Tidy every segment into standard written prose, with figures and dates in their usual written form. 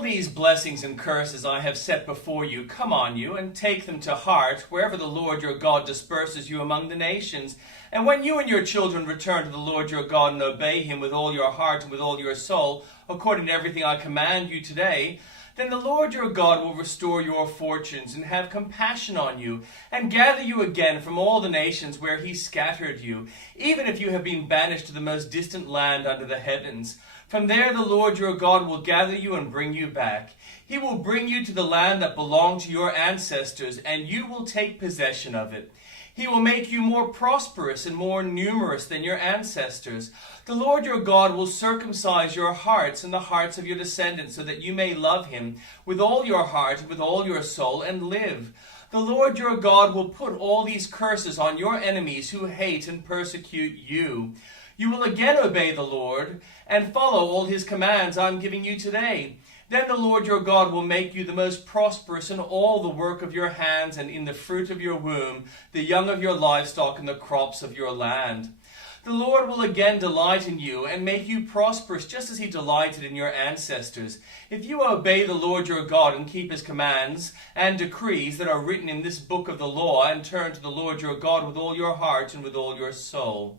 all these blessings and curses I have set before you come on you, and take them to heart wherever the Lord your God disperses you among the nations. And when you and your children return to the Lord your God and obey him with all your heart and with all your soul, according to everything I command you today, then the Lord your God will restore your fortunes and have compassion on you, and gather you again from all the nations where he scattered you, even if you have been banished to the most distant land under the heavens. From there the Lord your God will gather you and bring you back. He will bring you to the land that belonged to your ancestors, and you will take possession of it. He will make you more prosperous and more numerous than your ancestors. The Lord your God will circumcise your hearts and the hearts of your descendants, so that you may love him with all your heart and with all your soul and live. The Lord your God will put all these curses on your enemies who hate and persecute you. You will again obey the Lord and follow all his commands I am giving you today. Then the Lord your God will make you the most prosperous in all the work of your hands and in the fruit of your womb, the young of your livestock and the crops of your land. The Lord will again delight in you and make you prosperous, just as he delighted in your ancestors, if you obey the Lord your God and keep his commands and decrees that are written in this book of the law, and turn to the Lord your God with all your heart and with all your soul.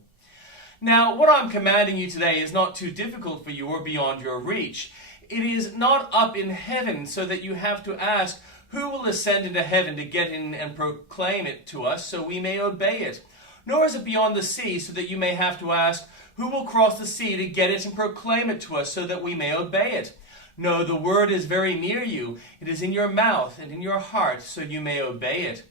Now, what I'm commanding you today is not too difficult for you or beyond your reach. It is not up in heaven, so that you have to ask, who will ascend into heaven to get in and proclaim it to us, so we may obey it? Nor is it beyond the sea, so that you may have to ask, who will cross the sea to get it and proclaim it to us, so that we may obey it? No, the word is very near you. It is in your mouth and in your heart, so you may obey it.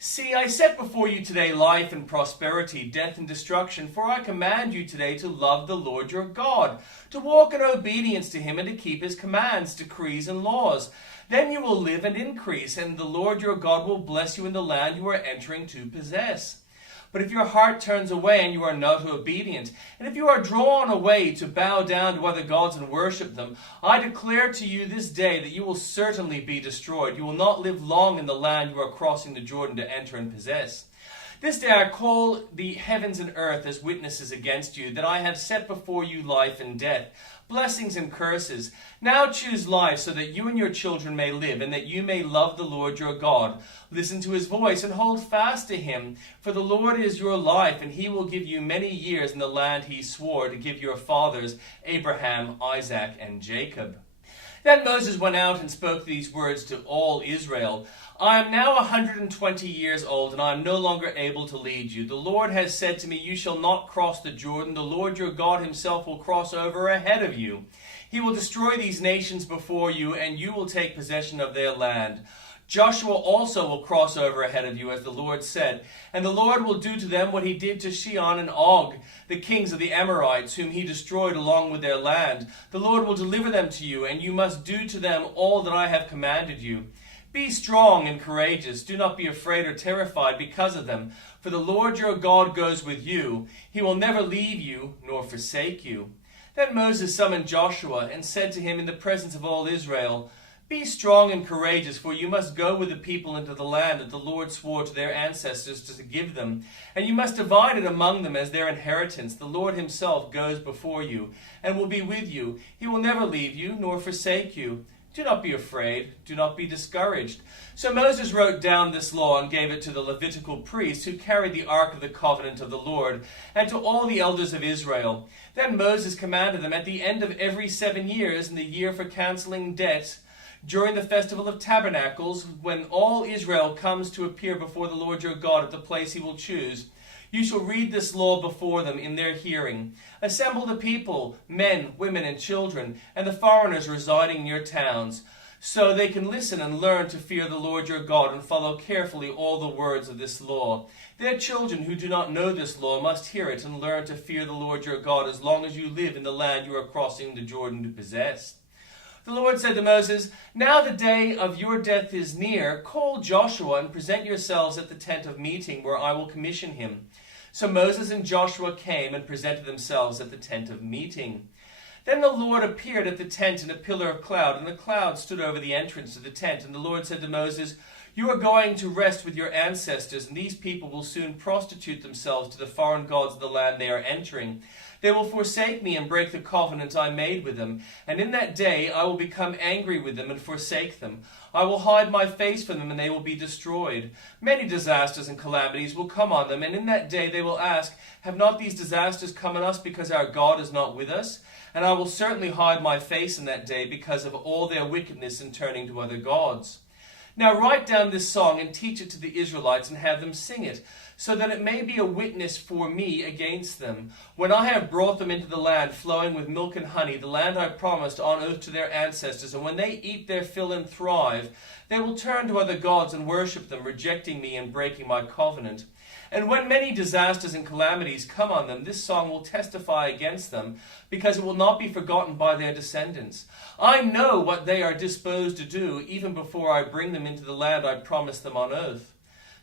See, I set before you today life and prosperity, death and destruction, for I command you today to love the Lord your God, to walk in obedience to him and to keep his commands, decrees, and laws. Then you will live and increase, and the Lord your God will bless you in the land you are entering to possess. But if your heart turns away and you are not obedient, and if you are drawn away to bow down to other gods and worship them, I declare to you this day that you will certainly be destroyed. You will not live long in the land you are crossing the Jordan to enter and possess. This day I call the heavens and earth as witnesses against you, that I have set before you life and death, blessings and curses. Now choose life, so that you and your children may live, and that you may love the Lord your God. Listen to his voice and hold fast to him, for the Lord is your life, and he will give you many years in the land he swore to give your fathers, Abraham, Isaac, and Jacob. Then Moses went out and spoke these words to all Israel. I am now 120 years old, and I am no longer able to lead you. The Lord has said to me, you shall not cross the Jordan. The Lord your God himself will cross over ahead of you. He will destroy these nations before you, and you will take possession of their land. Joshua also will cross over ahead of you, as the Lord said, and the Lord will do to them what he did to Sihon and Og, the kings of the Amorites, whom he destroyed along with their land. The Lord will deliver them to you, and you must do to them all that I have commanded you. Be strong and courageous. Do not be afraid or terrified because of them, for the Lord your God goes with you. He will never leave you nor forsake you. Then Moses summoned Joshua and said to him in the presence of all Israel, be strong and courageous, for you must go with the people into the land that the Lord swore to their ancestors to give them, and you must divide it among them as their inheritance. The Lord himself goes before you and will be with you. He will never leave you nor forsake you. Do not be afraid. Do not be discouraged. So Moses wrote down this law and gave it to the Levitical priests who carried the ark of the covenant of the Lord, and to all the elders of Israel. Then Moses commanded them at the end of every 7 years, in the year for canceling debt, during the festival of tabernacles, when all Israel comes to appear before the Lord your God at the place he will choose, you shall read this law before them in their hearing. Assemble the people, men, women, and children, and the foreigners residing in your towns, so they can listen and learn to fear the Lord your God and follow carefully all the words of this law. Their children who do not know this law must hear it and learn to fear the Lord your God as long as you live in the land you are crossing the Jordan to possess. The Lord said to Moses, now the day of your death is near. Call Joshua and present yourselves at the tent of meeting, where I will commission him. So Moses and Joshua came and presented themselves at the tent of meeting. Then the Lord appeared at the tent in a pillar of cloud, and the cloud stood over the entrance to the tent. And the Lord said to Moses, you are going to rest with your ancestors, and these people will soon prostitute themselves to the foreign gods of the land they are entering. They will forsake me and break the covenant I made with them. And in that day I will become angry with them and forsake them. I will hide my face from them, and they will be destroyed. Many disasters and calamities will come on them, and in that day they will ask, have not these disasters come on us because our God is not with us? And I will certainly hide my face in that day because of all their wickedness in turning to other gods. Now write down this song and teach it to the Israelites and have them sing it, so that it may be a witness for me against them. When I have brought them into the land flowing with milk and honey, the land I promised on oath to their ancestors, and when they eat their fill and thrive, they will turn to other gods and worship them, rejecting me and breaking my covenant. And when many disasters and calamities come on them, this song will testify against them, because it will not be forgotten by their descendants. I know what they are disposed to do, even before I bring them into the land I promised them on oath.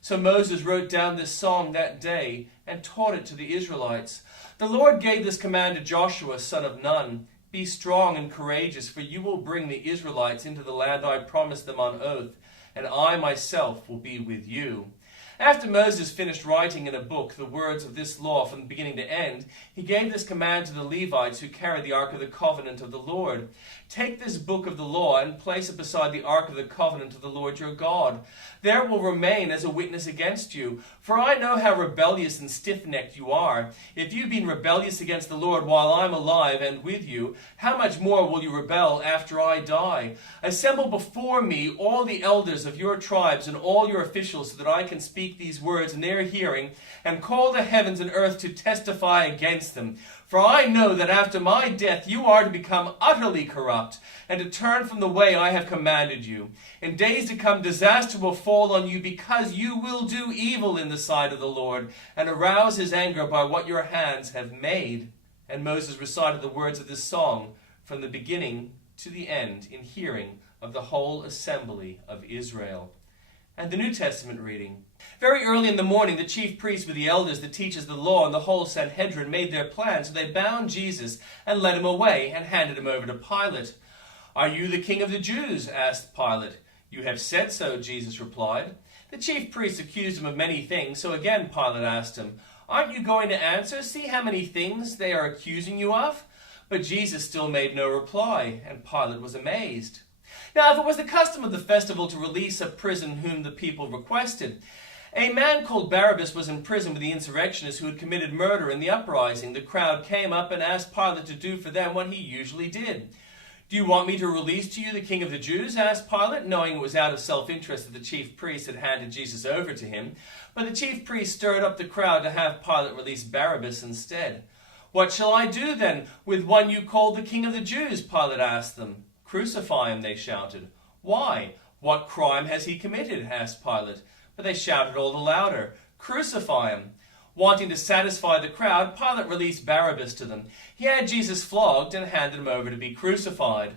So Moses wrote down this song that day and taught it to the Israelites. The Lord gave this command to Joshua, son of Nun. Be strong and courageous, for you will bring the Israelites into the land I promised them on oath, and I myself will be with you. After Moses finished writing in a book the words of this law from beginning to end, he gave this command to the Levites who carried the Ark of the Covenant of the Lord. Take this book of the law and place it beside the Ark of the Covenant of the Lord your God. There it will remain as a witness against you. For I know how rebellious and stiff-necked you are. If you've been rebellious against the Lord while I'm alive and with you, how much more will you rebel after I die? Assemble before me all the elders of your tribes and all your officials, so that I can speak these words in their hearing, and call the heavens and earth to testify against them. For I know that after my death you are to become utterly corrupt, and to turn from the way I have commanded you. In days to come disaster will fall on you, because you will do evil in the sight of the Lord, and arouse his anger by what your hands have made. And Moses recited the words of this song from the beginning to the end, in hearing of the whole assembly of Israel. And the New Testament reading. Very early in the morning, the chief priests with the elders, the teachers of the law, and the whole Sanhedrin made their plans. So they bound Jesus and led him away and handed him over to Pilate. Are you the king of the Jews? Asked Pilate. You have said so, Jesus replied. The chief priests accused him of many things. So again Pilate asked him, Aren't you going to answer? See how many things they are accusing you of? But Jesus still made no reply, and Pilate was amazed. Now, if it was the custom of the festival to release a prisoner whom the people requested, a man called Barabbas was in prison with the insurrectionists who had committed murder in the uprising. The crowd came up and asked Pilate to do for them what he usually did. Do you want me to release to you the king of the Jews? Asked Pilate, knowing it was out of self-interest that the chief priests had handed Jesus over to him. But the chief priests stirred up the crowd to have Pilate release Barabbas instead. What shall I do then with one you called the king of the Jews? Pilate asked them. Crucify him, they shouted. Why? What crime has he committed? Asked Pilate. But they shouted all the louder, Crucify him. Wanting to satisfy the crowd, Pilate released Barabbas to them. He had Jesus flogged and handed him over to be crucified.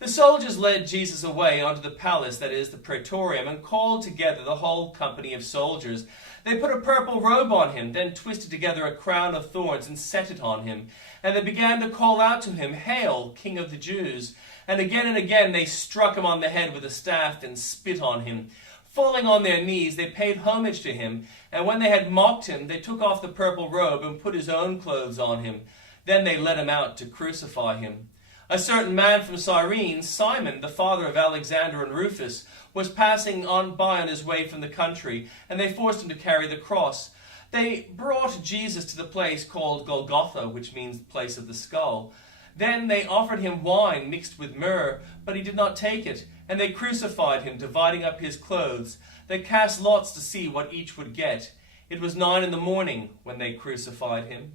The soldiers led Jesus away onto the palace, that is, the praetorium, and called together the whole company of soldiers. They put a purple robe on him, then twisted together a crown of thorns and set it on him. And they began to call out to him, Hail, King of the Jews! And again they struck him on the head with a staff and spit on him. Falling on their knees, they paid homage to him, and when they had mocked him, they took off the purple robe and put his own clothes on him. Then they led him out to crucify him. A certain man from Cyrene, Simon, the father of Alexander and Rufus, was passing by on his way from the country, and they forced him to carry the cross. They brought Jesus to the place called Golgotha, which means place of the skull. Then they offered him wine mixed with myrrh, but he did not take it, and they crucified him, dividing up his clothes. They cast lots to see what each would get. It was 9 in the morning when they crucified him.